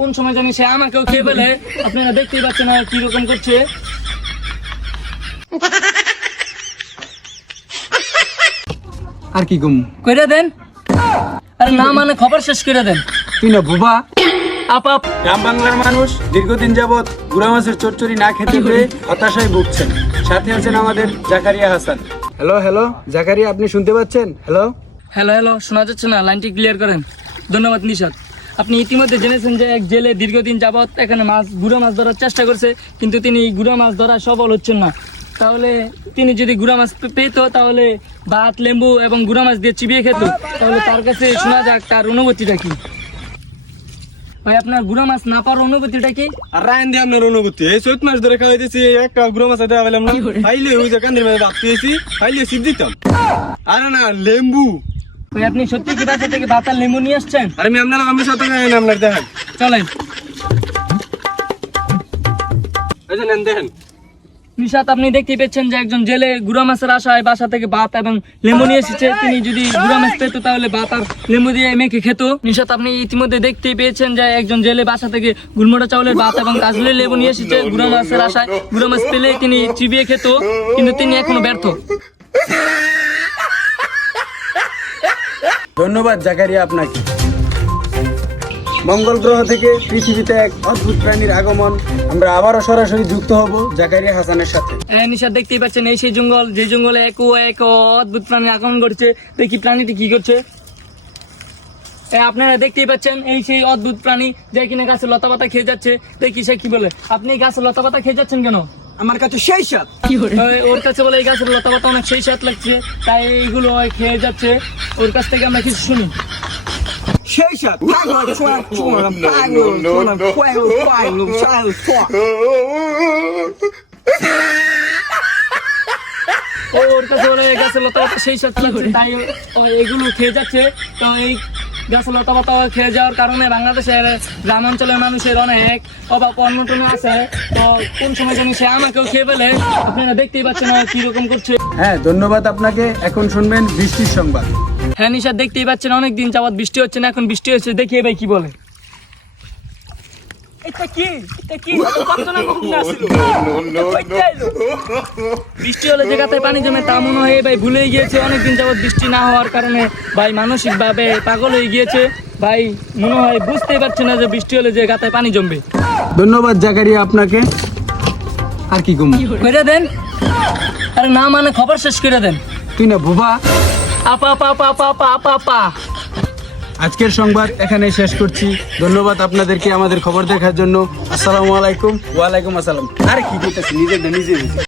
কোন সময় জানি সে আমাকেও খেয়ে ফেলে। আপনারা দেখতেই পাচ্ছেন না কি রকম করছে। আর কি কম কইরা দেন, আরে না মানে খবর শেষ করে দেন। তুই না বোবা। আপ গ্রাম বাংলার মানুষ দীর্ঘদিন যাবত গুড়া মাছের চচ্চড়ি না খেতে পেয়ে হতাশায় ভুগছেন। সাথে আছেন আমাদের জাকারিয়া হাসান। হ্যালো হ্যালো জাকারিয়া, আপনি শুনতে পাচ্ছেন? হ্যালো হ্যালো হ্যালো, শোনা যাচ্ছে না? লাইনটি ক্লিয়ার করেন। ধন্যবাদ নিশাদ। আপনি ইতিমধ্যে জেনেছেন যে এক জেলে দীর্ঘদিন যাবৎ এখানে গুড়া মাছ ধরার চেষ্টা করছে, কিন্তু তিনি গুড়া মাছ ধরা সফল হচ্ছেন না। তাহলে তিনি যদি গুড়া মাছ পেত তাহলে ভাত, লেম্বু এবং গুড়া মাছ দিয়ে চিবিয়ে খেত। তাহলে তার কাছে শোনা যাক তার অনুভূতিটা কি। ভাই, আপনার গুড়া মাছ না পাওয়ার অনুভূতিটা কি? আর রায়ন দিয়ে আপনার অনুভূতি? এই 7 মাস ধরে খাওয়াইতেছি, একটা গুড়া মাছ দেওয়া পেলাম না। খাইলে ওই যে কান্দের মধ্যে ভাত পেয়েছি, খাইলে সিপ দিতাম। আরে না, লেম্বু। ভাই, আপনি সত্যি কি বাসা থেকে ভাত আর লেম্বু নিয়ে আসছেন? আরে আমি সাথে আপনার দেখেন। চলেন। দেখেন নিশাত, আপনি দেখতেই পেয়েছেন যে একজন জেলে গুড়া মাছের আশায় বাসা থেকে ভাত এবং লেম্বু নিয়ে এসেছে। তিনি যদি গুড়া মাছ পেত তাহলে ভাত আর লেম্বু দিয়ে মেখে খেত। নিশাত, আপনি ইতিমধ্যে দেখতেই পেয়েছেন যে একজন জেলে বাসা থেকে গুলমোটা চাউলের ভাত এবং কাজলের লেবু নিয়ে এসেছে। গুড়া মাছের আশায় গুড়া মাছ পেলে তিনি চিবিয়ে খেত, কিন্তু তিনি এখনো ব্যর্থ। ধন্যবাদ জাকারিয়া আপনাকে। মঙ্গল গ্রহ থেকে পৃথিবীতে এক অদ্ভুত প্রাণীর আগমন। আমরা আবারও সরাসরি যুক্ত হব জাকারিয়া হাসানের সাথে। নিশাত, দেখতেই পাচ্ছেন এই সেই জঙ্গল, যে জঙ্গলে এক অদ্ভুত প্রাণীর আগমন ঘটছে। দেখি প্রাণীটি কি করছে। আপনারা দেখতেই পাচ্ছেন এই সেই অদ্ভুত প্রাণী যে কিনা গাছের লতা পাতা খেয়ে যাচ্ছে। দেখি সে কি বলে। আপনি গাছের লতা পাতা খেয়ে যাচ্ছেন কেন? আমার কাছে সেই সাথ। ওর কাছে বলে এই গাছের লতা পাতা অনেক সেই স্বাদ লাগছে, তাই এইগুলো খেয়ে যাচ্ছে। ওর কাছ থেকে আমরা কিছু শুনি। সেই সাথ। ওর কাছে বলে এই গাছের লতা পাতা সেই স্বাদ লাগছে, তাই ও এগুলো খেয়ে যাচ্ছে। তো এই গাছের লতা পাতা খেয়ে যাওয়ার কারণে বাংলাদেশের গ্রাম অঞ্চলের মানুষের অনেক অভাব অনটনে আছে। তো কোন সময় জানি সে আমাকেও খেয়ে ফেলে। আপনারা দেখতেই পাচ্ছেন কি রকম করছে। হ্যাঁ, ধন্যবাদ আপনাকে। এখন শুনবেন বৃষ্টির সংবাদ। হ্যাঁ নিশাদ, দেখতেই পাচ্ছেন অনেকদিন যাবত বৃষ্টি হচ্ছে না, এখন বৃষ্টি হচ্ছে। দেখি ভাই কি বলে। বৃষ্টি হলে যে গাথায় পানি জমে তা মনে হয় ভাই ভুলেই গিয়েছে। অনেকদিন যাবত বৃষ্টি না হওয়ার কারণে ভাই মানসিক ভাবে পাগল হয়ে গিয়েছে। ভাই মনে হয় বুঝতেই পারছে না যে বৃষ্টি হলে যে গাথায় পানি জমবে। ধন্যবাদ জাকারিয়া আপনাকে। আর কি কম করে দেন, আরে না মানে খবর শেষ করে দেন। তুই না বোবা। আপা আপা আপা আপা আপা আপা আপা। আজকের সংবাদ এখানে শেষ করছি। ধন্যবাদ আপনাদেরকে আমাদের খবর দেখার জন্য। আসসালামু আলাইকুম। ওয়ালাইকুম আসসালাম। আরে কি করতেছি, নিজে